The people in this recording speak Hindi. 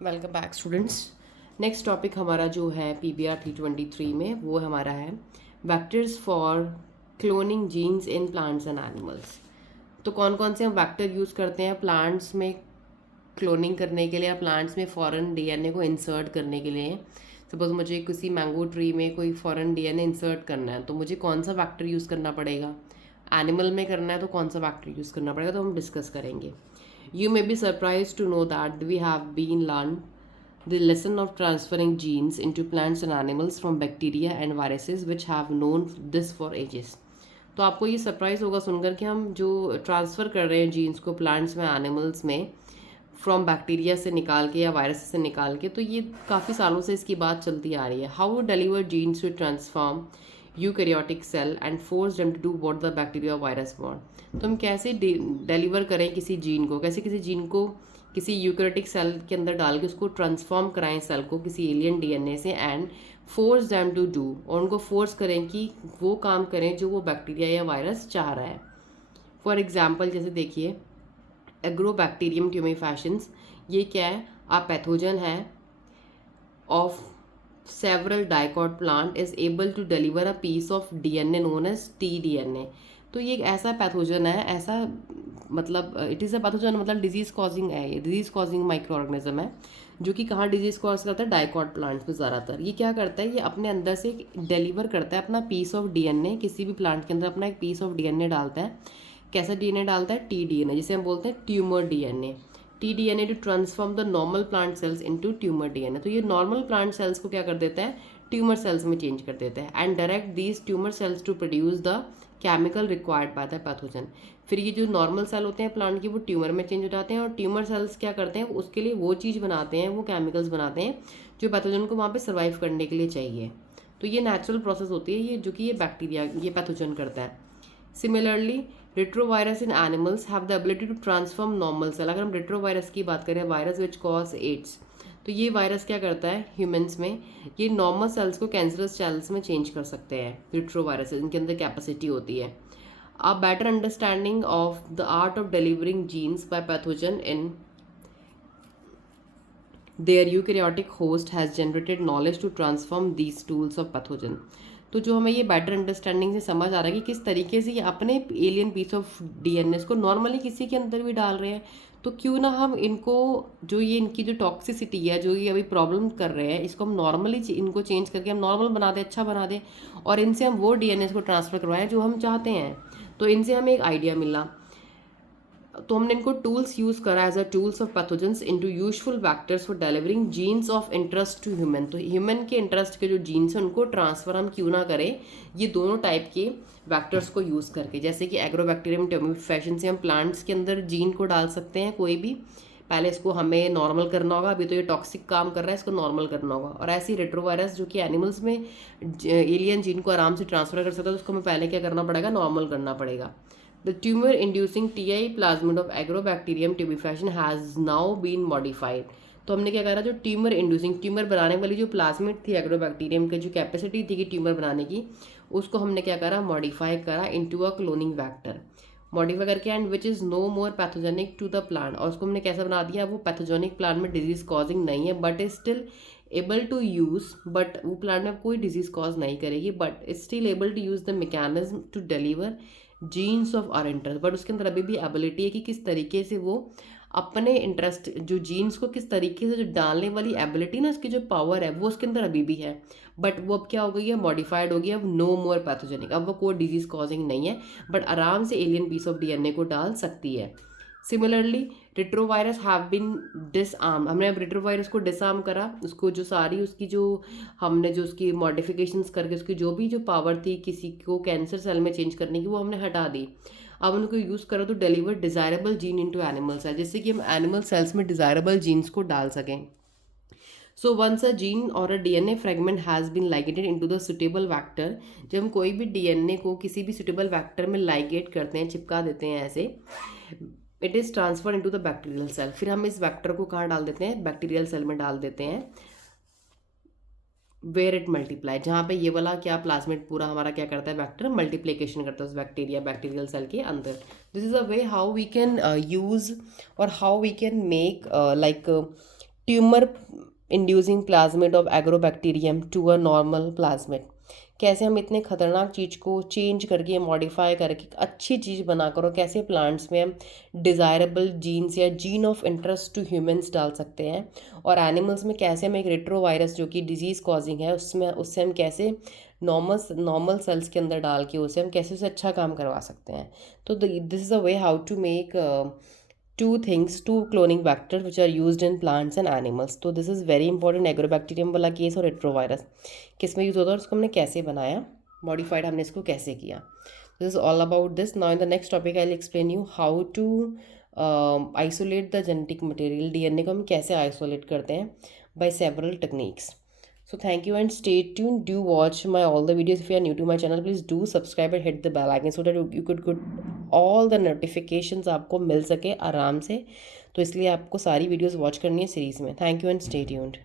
Welcome back students. Next topic हमारा जो है PBR 323 में वो हमारा है vectors for cloning genes in plants and animals. तो कौन कौन से हम वेक्टर यूज़ करते हैं प्लांट्स में क्लोनिंग करने के लिए या प्लांट्स में फॉरेन डीएनए को इंसर्ट करने के लिए। सपोज मुझे किसी मैंगो ट्री में कोई फॉरेन डीएनए इंसर्ट करना है तो मुझे कौन सा वेक्टर यूज़ करना पड़ेगा, एनिमल में करना है तो कौन सा वेक्टर यूज़ करना पड़ेगा, तो हम डिस्कस करेंगे। You may be surprised to know that we have been learned the lesson of transferring genes into plants and animals from bacteria and viruses which have known this for ages. तो आपको ये सरप्राइज होगा सुनकर कि हम जो ट्रांसफ़र कर रहे हैं जीन्स को प्लांट्स में एनिमल्स में फ्रॉम बैक्टीरिया से निकाल के या वायरस से निकाल के, तो ये काफ़ी सालों से इसकी बात चलती आ रही है। How deliver genes to transform eukaryotic cell and force them to do what the bacteria virus want. तो हम कैसे डिलीवर करें किसी जीन को, कैसे किसी जीन को किसी यूकैरियोटिक सेल के अंदर डाल के उसको ट्रांसफॉर्म कराएं सेल को किसी एलियन डीएनए से, and force them to do, और उनको फोर्स करें कि वो काम करें जो वो बैक्टीरिया या वायरस चाह रहा है। फॉर एग्जाम्पल जैसे देखिए एग्रोबैक्टीरियम ट्यूमेफैशंस, ये क्या है, आ पैथोजन है of several dicot plant is able to deliver a piece of DNA known as tDNA। तो ये एक ऐसा पैथोजन है, ऐसा मतलब इट इज़ अ पैथोजन मतलब डिजीज़ कॉजिंग है, ये डिजीज़ कॉजिंग माइक्रो ऑर्गेनिज्म है जो कि कहाँ डिजीज़ कॉज करता है, डाइकॉट प्लांट्स में ज़्यादातर। ये क्या करता है, ये अपने अंदर से डिलीवर करता है अपना पीस ऑफ डीएनए, किसी भी प्लांट के अंदर अपना एक पीस ऑफ डीएनए डालता है। कैसा डीएनए डालता है, tDNA, जिसे हम बोलते हैं tumour DNA. tDNA to transform the normal plant cells into tumour DNA. तो ये नॉर्मल प्लांट सेल्स को क्या कर देता है, ट्यूमर सेल्स में चेंज कर देता है, and direct these tumour cells to produce the chemical required by the pathogen. फिर ये जो नॉर्मल सेल होते हैं प्लांट के वो ट्यूमर में चेंज हो जाते हैं, और ट्यूमर सेल्स क्या करते हैं, उसके लिए वो चीज़ बनाते हैं, वो केमिकल्स बनाते हैं जो पैथोजन को वहाँ पे सर्वाइव करने के लिए चाहिए। तो ये नेचुरल प्रोसेस होती है, ये जो कि ये बैक्टीरिया ये पैथोजन करता है। Similarly retrovirus in animals have the ability to transform normal cell. अगर हम रेट्रोवायरस की बात करें, वायरस विच कॉज एड्स, तो ये वायरस क्या करता है ह्यूमंस में, ये नॉर्मल सेल्स को कैंसरस सेल्स में चेंज कर सकते हैं। रेट्रोवायरस इनके अंदर कैपेसिटी होती है। A better understanding of the art of delivering genes by pathogen in their eukaryotic host has generated knowledge to transform these tools of pathogen। तो जो हमें ये बेटर अंडरस्टैंडिंग से समझ आ रहा है कि किस तरीके से ये अपने एलियन पीस ऑफ डीएनए को नॉर्मली किसी के अंदर भी डाल रहे हैं, तो क्यों ना हम इनको जो ये इनकी जो टॉक्सिसिटी है, जो ये अभी प्रॉब्लम कर रहे हैं, इसको हम नॉर्मली इनको चेंज करके हम नॉर्मल बना दें, अच्छा बना दें, और इनसे हम वो डीएनए को ट्रांसफ़र करवाएं जो हम चाहते हैं। तो इनसे हमें एक आइडिया मिला, तो हमने इनको टूल्स यूज़ करा as a tools of pathogens into useful vectors for delivering genes of interest to human. तो ह्यूमन के इंटरेस्ट के जो जीन्स हैं उनको ट्रांसफ़र हम क्यों ना करें ये दोनों टाइप के वैक्टर्स को यूज़ करके। जैसे कि एग्रोबैक्टीरियम ट्यूमेफैशन से हम प्लांट्स के अंदर जीन को डाल सकते हैं कोई भी, पहले इसको हमें नॉर्मल करना होगा, अभी तो ये टॉक्सिक काम कर रहा है, इसको नॉर्मल करना होगा। और ऐसी रेट्रोवायरस जो कि एनिमल्स में एलियन जीन को आराम से ट्रांसफ़र कर सकता है, तो उसको हमें पहले क्या करना पड़ेगा, नॉर्मल करना पड़ेगा। The tumor inducing TI plasmid of Agrobacterium tumefaciens has now been modified। तो हमने क्या करा, जो ट्यूमर इंड्यूसिंग ट्यूमर बनाने वाली जो प्लाज्मिड थी एग्रोबैक्टीरियम की, जो कैपेसिटी थी कि ट्यूमर बनाने की, उसको हमने क्या करा, मॉडिफाई करा into a cloning vector. Modify करके and which is no more pathogenic to the plant, और उसको हमने कैसा बना दिया, वो पैथोजेनिक प्लांट में डिजीज कॉजिंग नहीं है but is still able to use, but वो प्लांट में कोई डिजीज कॉज नहीं करेगी, but is still able to use the mechanism to deliver genes of our interest. But उसके अंदर अभी भी एबिलिटी है कि किस तरीके से वो अपने इंटरेस्ट जो जीन्स को किस तरीके से जो डालने वाली एबिलिटी ना, उसकी जो पावर है वो उसके अंदर अभी भी है, बट वो अब क्या हो गई है, मॉडिफाइड हो गई है, अब नो मोर पैथोजेनिक, अब वो कोई डिजीज कॉजिंग नहीं है, बट आराम से एलियन पीस ऑफ डीएनए को डाल सकती है। Similarly retrovirus have been disarm, हमने अब रेट्रोवायरस को डिसआर्म करा, उसको जो सारी उसकी जो हमने जो उसकी मॉडिफिकेशंस करके उसकी जो भी जो पावर थी किसी को कैंसर सेल में चेंज करने की, वो हमने हटा दी। अब उनको यूज़ करो तो deliver desirable gene into animal cell, जिससे कि हम एनिमल सेल्स में डिज़ायरेबल जीन्स को डाल सकें। सो वंस अ जीन और a DNA fragment has been ligated into the suitable vector, जब हम कोई भी डीएनए को किसी भी सुटेबल वैक्टर में लाइगेट करते हैं, चिपका देते हैं ऐसे, it is transfer into the bacterial cell. फिर हम इस वैक्टर को कहाँ डाल देते हैं, बैक्टीरियल सेल में डाल देते हैं, वेयर इट मल्टीप्लाई, जहाँ पे ये वाला क्या प्लाज्मिड पूरा हमारा क्या करता है, वेक्टर मल्टीप्लिकेशन करता है उस बैक्टीरिया बैक्टीरियल सेल के अंदर। This is a way how we can use और how we can make like tumour inducing plasmid of Agrobacterium to a normal plasmid. कैसे हम इतने खतरनाक चीज़ को चेंज करके मॉडिफाई करके अच्छी चीज़ बनाकर और कैसे प्लांट्स में हम डिज़ायरेबल जीन्स या gene of interest to humans डाल सकते हैं, और एनिमल्स में कैसे हम एक रेट्रोवायरस जो कि डिजीज़ कॉजिंग है उससे हम कैसे नॉर्मल सेल्स के अंदर डाल के उसे हम कैसे उसे अच्छा काम करवा सकते हैं। तो this is a way how to make two cloning vectors which are used in plants and animals। तो this is very important, agrobacterium वाला केस और रेट्रोवायरस किस में यूज़ होता है और उसको हमने कैसे बनाया, मॉडिफाइड हमने इसको कैसे किया। This is all about this. Now in the next topic I will explain you how to isolate the genetic material. DNA को हम कैसे आइसोलेट करते हैं by several techniques. So thank you and stay tuned. Do watch my all the videos. If you are new to my channel, please do subscribe and hit the bell icon so that you could get all the notifications आपको मिल सके आराम से। तो इसलिए आपको सारी वीडियोस वॉच करनी है सीरीज़ में। Thank you and stay tuned.